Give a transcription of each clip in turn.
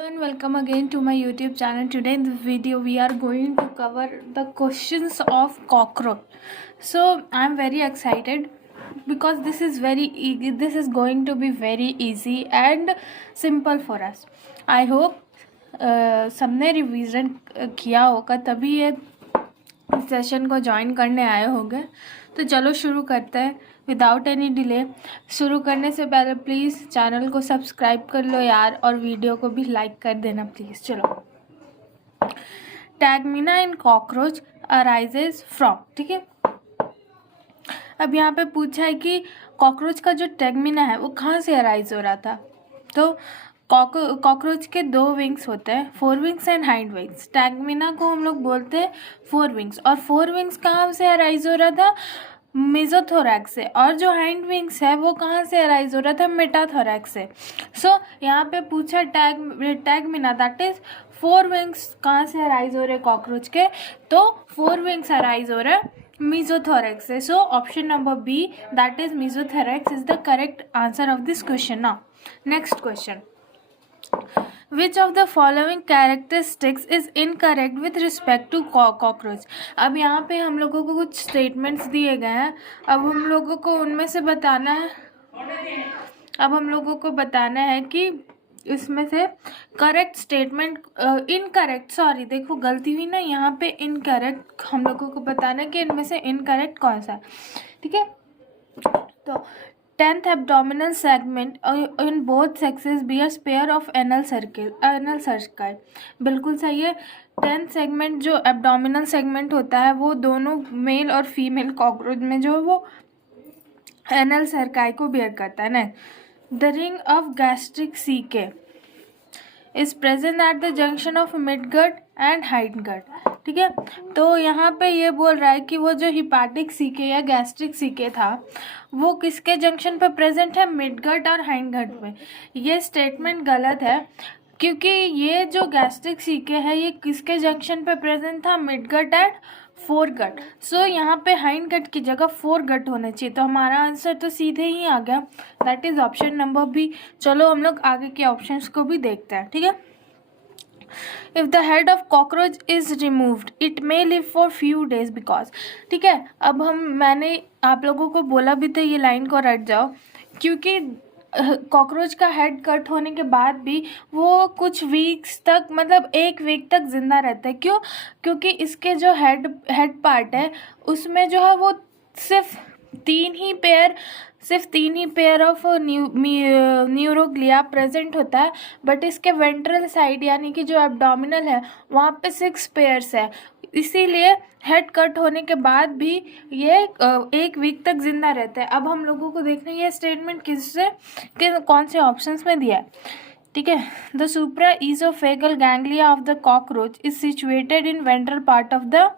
Hello and welcome again to my YouTube channel. Today in the video we are going to cover the questions of cockroach. So I'm very excited because this is this is going to be very easy and simple for us. I hope सबने revision किया होगा तभी ये session को join करने आए होंगे. तो चलो शुरू करते हैं विदाउट एनी डिले. शुरू करने से पहले प्लीज़ चैनल को सब्सक्राइब कर लो यार, और वीडियो को भी लाइक कर देना प्लीज़. चलो, tegmina in cockroach arises from. ठीक है, अब यहाँ पे पूछा है कि कॉकरोच का जो टैगमिना है वो कहाँ से अराइज हो रहा था. तो कॉकरोच के 2 विंग्स होते हैं, 4 wings and hind wings. Tegmina को हम लोग बोलते हैं 4 विंग्स, और 4 विंग्स कहाँ से अराइज हो रहा था, मेसोथोरैक्स से. और जो हाइंड विंग्स है वो कहाँ से अराइज हो रहा था, मेटाथोरैक्स से. सो यहाँ पे पूछा टैगमिना दैट इज 4 विंग्स कहाँ से अराइज हो रहे कॉकरोच के, तो 4 विंग्स अराइज हो रहे हैं मेसोथोरैक्स से. So option number B that is mesothorax is the correct answer of this question. Now next question, Which of the following characteristics is incorrect with respect to cockroach? अब यहाँ पे हम लोगों को कुछ स्टेटमेंट्स दिए गए हैं. अब हम लोगों को उनमें से बताना है. अब हम लोगों को बताना है कि इसमें से करेक्ट स्टेटमेंट इनकरेक्ट, सॉरी देखो गलती हुई ना, यहाँ पे इनकरेक्ट हम लोगों को बताना है कि इनमें से इनकरेक्ट कौन सा है. ठीक है, तो 10th abdominal segment in both sexes bears pair of anal cerci. बिल्कुल सही है. 10th segment जो abdominal segment होता है वो दोनों मेल और फीमेल कॉकरोच में जो है वो anal cerci को बेयर करता है ना. The ring of gastric caeca is present at the junction of midgut and hindgut. ठीक है, तो यहाँ पे ये बोल रहा है कि वो जो हिपैटिक सीके या गैस्ट्रिक सीके था वो किसके जंक्शन पे प्रेजेंट है, मिडगट और हाइंडगट में. ये स्टेटमेंट गलत है क्योंकि ये जो गैस्ट्रिक सीके है ये किसके जंक्शन पे प्रेजेंट था, मिडगट एंड फोरगट. सो यहाँ पे हाइंडगट की जगह फोरगट होना चाहिए. तो हमारा आंसर तो सीधे ही आ गया, that is option number B. चलो हम लोग आगे के ऑप्शंस को भी देखते हैं. ठीक है, If the head of cockroach is removed, it may live for few days because. ठीक है, अब मैंने आप लोगों को बोला भी था ये लाइन को रट जाओ, क्योंकि कॉकरोच का हेड कट होने के बाद भी वो कुछ वीक्स तक, मतलब 1 वीक तक जिंदा रहता है. क्यों? क्योंकि इसके जो हेड पार्ट है उसमें जो है वो सिर्फ 3 ही पेयर ऑफ न्यूरोग्लिया प्रेजेंट होता है, बट इसके वेंट्रल साइड यानी कि जो एब्डोमिनल है वहाँ पे 6 पेयर्स है. इसीलिए हेड कट होने के बाद भी ये 1 वीक तक जिंदा रहता है. अब हम लोगों को देखना है ये स्टेटमेंट कौन से ऑप्शंस में दिया है. ठीक है, the supra oesophageal ganglia of the cockroach is situated in ventral part of the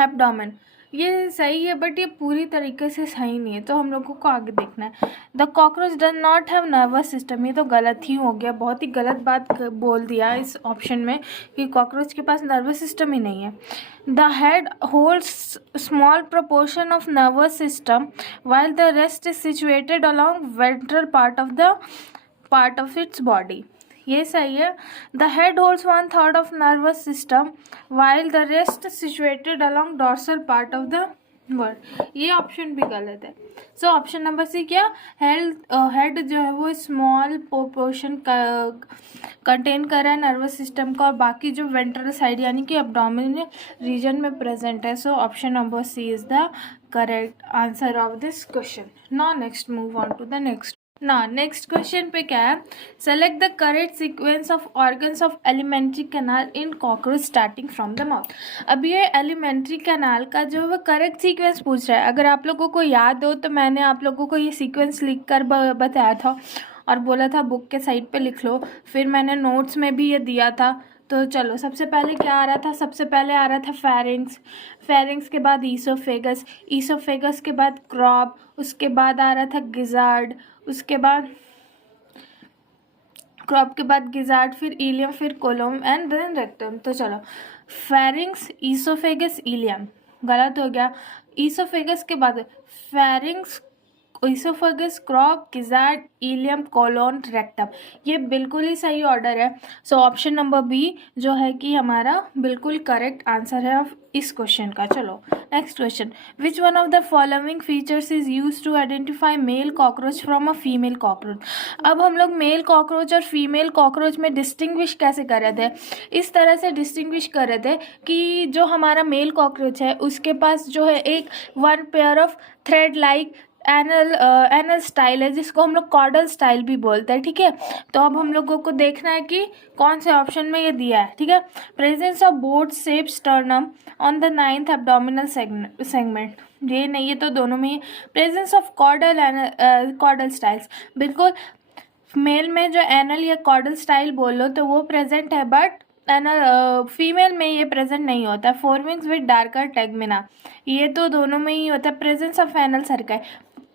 abdomen. ये सही है बट ये पूरी तरीके से सही नहीं है, तो हम लोगों को आगे देखना है. The cockroach does not have nervous system. ये तो गलत ही हो गया, बहुत ही गलत बात बोल दिया इस ऑप्शन में कि कॉकरोच के पास नर्वस सिस्टम ही नहीं है. The head holds small proportion of nervous system while the rest is situated along ventral part of its body. ये सही है. The head holds 1/3 of nervous system while the rest situated along dorsal part of the word. ये option भी गलत है. So option number सी क्या, head जो है वो स्मॉल प्रोपोर्शन कंटेन कर रहा है नर्वस सिस्टम का, और बाकी जो वेंट्रल साइड यानी कि एब्डोमिनल रीजन में प्रेजेंट है. So option number C is the correct answer of this question. Now next move on to the next. Next question पे क्या है, select the correct sequence of organs of alimentary canal in cockroach starting from the mouth. अब ये alimentary canal का जो है correct sequence पूछ रहा है. अगर आप लोगों को याद हो तो मैंने आप लोगों को ये सीक्वेंस लिख कर बताया था और बोला था बुक के साइड पे लिख लो, फिर मैंने नोट्स में भी ये दिया था. तो चलो, सबसे पहले क्या आ रहा था, सबसे पहले आ रहा था फेरिंग्स के बाद ईसोफेगस के बाद क्रॉप, उसके बाद आ रहा था गिजार्ड, उसके बाद क्रॉप के बाद गिजार्ड, फिर इलियम, फिर कोलोम एंड देन रेक्टम. तो चलो, फेरिंग्स ईसोफेगस इलियम गलत हो गया. ईसोफेगस के बाद pharynx oesophagus, crop, gizzard, ileum, colon, rectum. ये बिल्कुल ही सही ऑर्डर है। सो ऑप्शन नंबर बी जो है कि हमारा बिल्कुल करेक्ट आंसर है ऑफ इस क्वेश्चन का। चलो next question, which one of the following features is use to identify male cockroach from a female cockroach. अब हम लोग मेल कॉकरोच और फीमेल कॉकरोच में डिस्टिंग्विश कैसे कर रहे थे, इस तरह से डिस्टिंग्विश कर रहे थे कि जो हमारा मेल कॉकरोच है उसके पास जो है एक one pair of thread like anal style है, जिसको हम लोग कॉर्डल स्टाइल भी बोलते हैं। ठीक है, तो अब हम लोगों को देखना है कि कौन से ऑप्शन में ये दिया है। ठीक है, presence of boat shape sternum on the 9th abdominal segment, ये नहीं, ये तो दोनों में ही। प्रेजेंस ऑफ कॉर्डल स्टाइल्स, बिल्कुल मेल में जो एनल या कॉर्डल स्टाइल बोलो तो वो प्रेजेंट है, बट एनल फीमेल में ये प्रेजेंट नहीं होता। फोरविंग्स विद डार्कर टेगमिना, ये तो दोनों में ही होता है। प्रेजेंस ऑफ एनल सर्काई,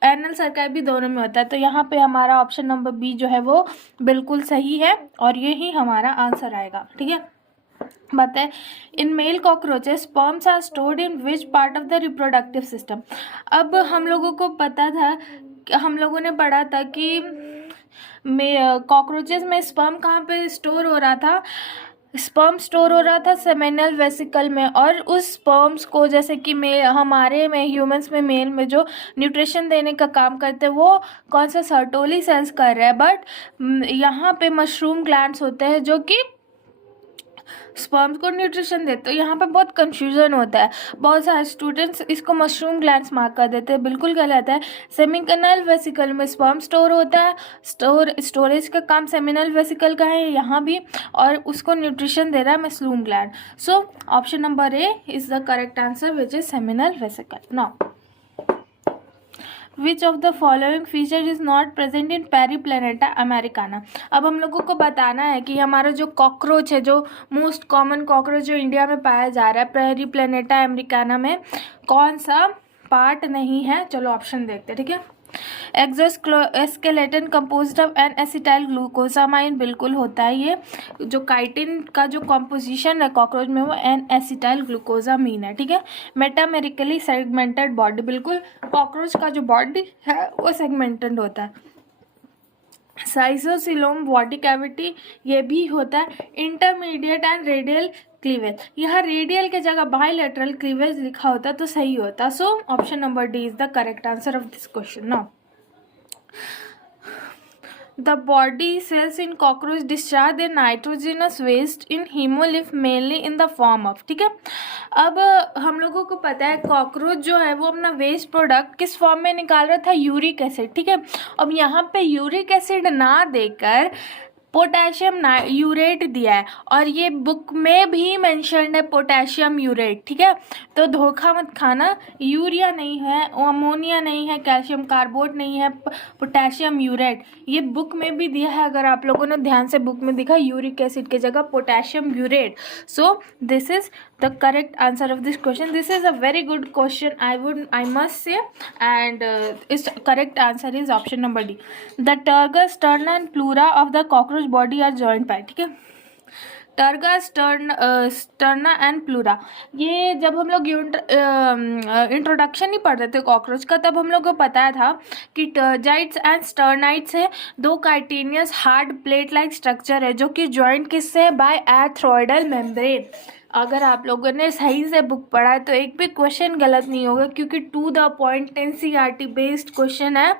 एनल सर्काई भी दोनों में होता है। तो यहाँ पे हमारा ऑप्शन नंबर बी जो है वो बिल्कुल सही है और ये ही हमारा आंसर आएगा। ठीक है, बताए in male cockroaches sperms are stored in which part of the reproductive system. अब हम लोगों को पता था, हम लोगों ने पढ़ा था कि कॉकरोचेस में स्पर्म कहाँ पे स्टोर हो रहा था, स्पर्म स्टोर हो रहा था सेमिनल वेसिकल में। और उस स्पर्म्स को जैसे कि हमारे में ह्यूमंस में मेल में जो न्यूट्रिशन देने का काम करते हैं वो कौन सा सर्टोली सेल्स कर रहे हैं, बट यहाँ पे मशरूम ग्लैंड्स होते हैं जो कि स्पर्म्स को न्यूट्रिशन देते हैं। यहाँ पे बहुत कंफ्यूजन होता है, बहुत सारे स्टूडेंट्स इसको मशरूम ग्लैंड्स मार्क कर देते हैं, बिल्कुल गलत है। सेमिनल वेसिकल में स्पर्म स्टोर होता है, स्टोरेज का काम सेमिनल वेसिकल का है यहाँ भी, और उसको न्यूट्रिशन दे रहा है mushroom gland. So option number A is the correct answer which is seminal vesicle. Now which of the following feature is not present in Periplaneta Americana. अब हम लोगों को बताना है कि हमारा जो कॉकरोच है, जो मोस्ट कॉमन कॉकरोच जो इंडिया में पाया जा रहा है पेरीप्लेनेटा अमेरिकाना में, कौन सा पार्ट नहीं है। चलो ऑप्शन देखते हैं। ठीक है, exoskeleton composed of an acetyl glucosamine, बिल्कुल होता है ये। जो काइटिन का जो कॉम्पोजिशन है कॉकरोच में वो एन एसिटाइल ग्लूकोसामीन है। ठीक है, मेटामेरिकली सेगमेंटेड बॉडी, बिल्कुल कॉकरोच का जो बॉडी है वो सेगमेंटेड होता है। साइजोसिलोम बॉडी कैविटी, ये भी होता है। इंटरमीडिएट एंड रेडियल क्लीवेज, यहाँ रेडियल के जगह बायलैटरल क्लीवेज लिखा होता तो सही होता। So option number D is the correct answer of this question. Now the body cells in cockroach discharge the nitrogenous waste in haemolymph mainly in the form of. ठीक है, अब हम लोगों को पता है कॉकरोच जो है वो अपना वेस्ट प्रोडक्ट किस फॉर्म में निकाल रहा था, यूरिक एसिड। ठीक है, अब यहाँ पे यूरिक एसिड ना देकर पोटेशियम यूरेट दिया है, और ये बुक में भी मेंशन्ड है पोटेशियम यूरेट। ठीक है, तो धोखा मत खाना, यूरिया नहीं है, अमोनिया नहीं है, कैल्शियम कार्बोनेट नहीं है, पोटेशियम यूरेट ये बुक में भी दिया है। अगर आप लोगों ने ध्यान से बुक में देखा, यूरिक एसिड के जगह potassium urate. So this is the correct answer of this question. This is a very good question, I must say, and its correct answer is option number D. The turgor, sterna and pleura of the cockroach body are joined by। ठीक है, टर्गा, sterna and pleura, ये जब हम लोग introduction ही पढ़ रहे थे cockroach का, तब हम लोग को पता था कि टर्जाइट्स एंड स्टर्नाइट्स है दो chitinous hard plate like structure है जो कि ज्वाइंट किससे है, बाय एथ्रोइडल मेम्ब्रेन। अगर आप लोगों ने सही से बुक पढ़ा है तो एक भी क्वेश्चन गलत नहीं होगा, क्योंकि to the point NCERT based question है।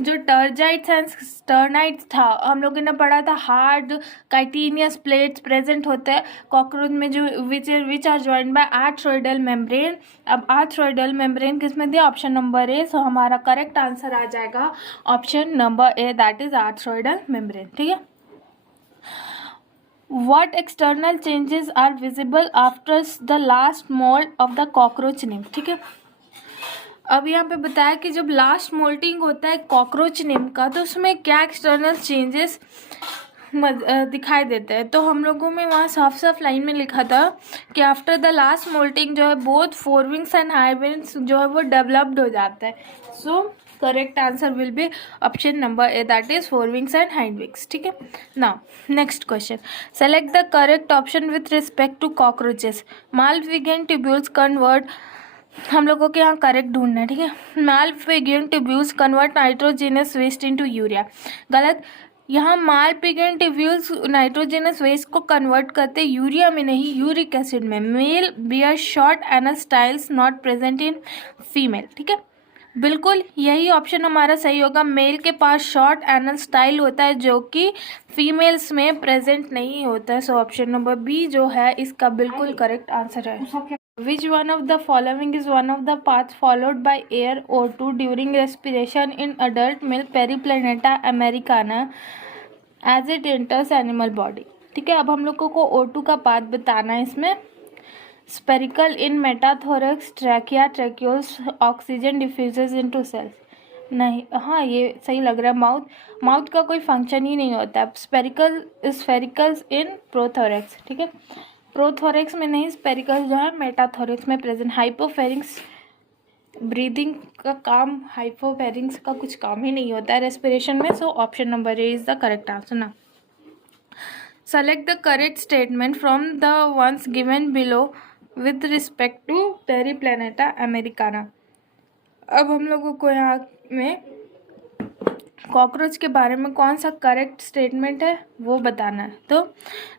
जो टर्जाइट्स एंड स्टर्नाइट्स था हम लोगों ने पढ़ा था, हार्ड काइटिनियस प्लेट्स प्रेजेंट होते हैं कॉकरोच में जो which are joined by arthrodial membrane. अब आर्थ्रोइडल मेम्ब्रेन किस में दिया, ऑप्शन नंबर ए। सो हमारा करेक्ट आंसर आ जाएगा option number A, that is आर्थ्रोइडल membrane. ठीक है, what external changes are visible after the last molt of the cockroach nymph। ठीक है, अब यहाँ पे बताया कि जब लास्ट मोल्टिंग होता है कॉकरोच निम्फ का तो उसमें क्या एक्सटर्नल चेंजेस दिखाई देते हैं। तो हम लोगों में वहाँ साफ साफ लाइन में लिखा था कि आफ्टर द लास्ट मोल्टिंग जो है बोथ फोरविंग्स एंड हाइविंग्स जो है वो डेवलप्ड हो जाता है। So correct answer will be option number A, that is forewings and hindwings. ठीक है, now next question, select the correct option with respect to cockroaches. Malpighian tubules convert हम लोगों के यहाँ करेक्ट ढूंढना है, ठीक है। Malpighian tubules convert nitrogenous waste into urea, गलत। यहाँ मालपिगियन ट्यूब्यूल्स नाइट्रोजिनस वेस्ट को कन्वर्ट करते यूरिया में नहीं, यूरिक एसिड में। Male bear short anal styles not present in female, ठीक है, बिल्कुल यही ऑप्शन हमारा सही होगा। मेल के पास शॉर्ट एनल स्टाइल होता है जो कि फीमेल्स में प्रेजेंट नहीं होता है। सो ऑप्शन नंबर बी जो है इसका बिल्कुल करेक्ट आंसर है। Which one of the following is one of the paths followed by air O2 during respiration in adult male Periplaneta americana as it enters animal body, ठीक है। अब हम लोगों को O2 का पाथ बताना है इसमें। Spiracle in metathorax trachea tracheoles oxygen diffuses into cells, नहीं, हाँ ये सही लग रहा है। माउथ का कोई फंक्शन ही नहीं होता है। स्पेरिकल्स इन प्रोथोरक्स, ठीक है, प्रोथोरक्स में नहीं, स्पेरिकल जो है मेटाथोरक्स में प्रेजेंट। हाइपोफेरिंक्स ब्रीदिंग का काम, हाइपोफेरिंक्स का कुछ काम ही नहीं होता है रेस्पिरेशन में। So option number A is the correct answer ना। Select the correct statement from the ones given below with respect to periplaneta americana. अब हम लोगों को यहाँ में कॉकरोच के बारे में कौन सा करेक्ट स्टेटमेंट है वो बताना है। तो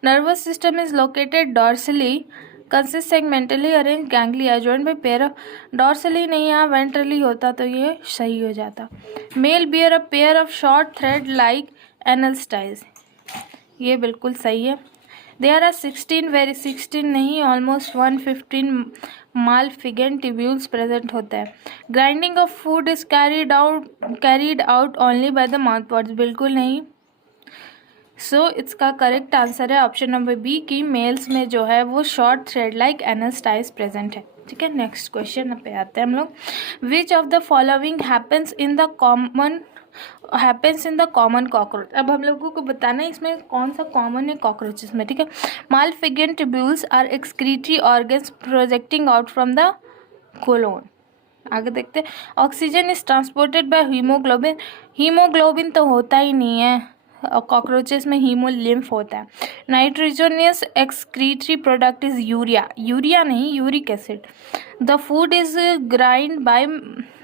nervous system is located dorsally, consist segmentally arrange ganglia joint by pair of, dorsally नहीं यहाँ वेंट्रली होता तो ये सही हो जाता। Male bear a pair of short thread like anal styles, ये बिल्कुल सही है। देयर आर 16 नहीं, ऑलमोस्ट 115 मालफिगन ट्यूब्यूल्स प्रेजेंट होता है। Grinding of food is carried out only by the mouth parts, बिल्कुल नहीं। सो इसका करेक्ट आंसर है ऑप्शन नंबर बी की मेल्स में जो है वो short thread like anal styles present है, ठीक है। नेक्स्ट क्वेश्चन पे आते हैं हम लोग। Which of the following happens in the common cockroach. अब हम लोगों को बताना है इसमें कौन सा कॉमन है कॉकरोचेस में, ठीक है। Malpighian tubules are excretory organs projecting out from the colon. आगे देखते हैं। Oxygen is transported by haemoglobin, haemoglobin तो होता ही नहीं है कॉकरोचेस में, हीमोलिम्फ होता है। Nitrogenous excretory product is urea, urea नहीं uric acid. The food is grind by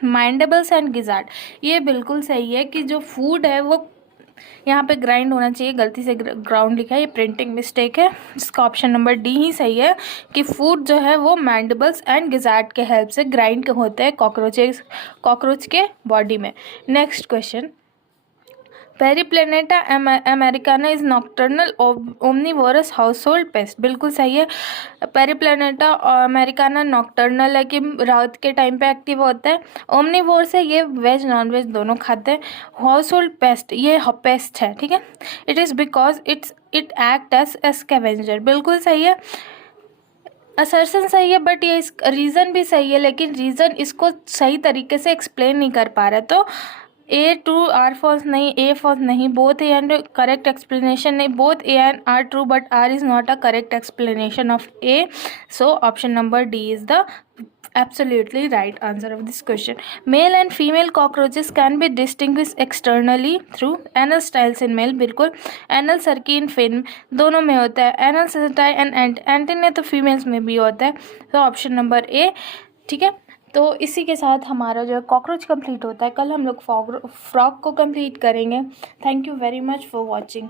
mandibles and gizzard, ये बिल्कुल सही है कि जो फूड है वो यहाँ पे ग्राइंड होना चाहिए, गलती से ग्राउंड लिखा है, ये प्रिंटिंग मिस्टेक है। इसका ऑप्शन नंबर डी ही सही है कि फूड जो है वो मैंडिबल्स एंड गिजार्ड के हेल्प से ग्राइंड होते हैं कॉकरोच के बॉडी में। Next question. Periplaneta Americana is nocturnal omnivorous household paste, बिल्कुल सही है। पेरीप्लेनेटा अमेरिकाना नॉक्टर्नल है कि रात के टाइम पे एक्टिव होता है। ओमनीवोर से ये वेज नॉन वेज दोनों खाते हैं। हाउसहोल्ड पेस्ट ये पेस्ट है, ठीक है। It is because it act as a scavenger, बिल्कुल सही है। असर्शन सही है बट ये रीज़न भी सही है, लेकिन रीज़न इसको सही तरीके से एक्सप्लेन नहीं कर पा रहे। तो ए ट्रू आर फॉल्स नहीं, ए फॉल्स नहीं, both A and correct explanation नहीं, both A and R true but R is not a correct explanation of A. So option number D is the absolutely right answer of this question. Male and female cockroaches can be distinguished externally through anal styles in male, बिल्कुल। anal cerci in fin दोनों में होता है। anal cerci and antennae तो females में भी होता है। तो ऑप्शन नंबर ए, ठीक है। तो इसी के साथ हमारा जो कॉकरोच कंप्लीट होता है। कल हम लोग फ्रॉग को कंप्लीट करेंगे। Thank you very much for watching.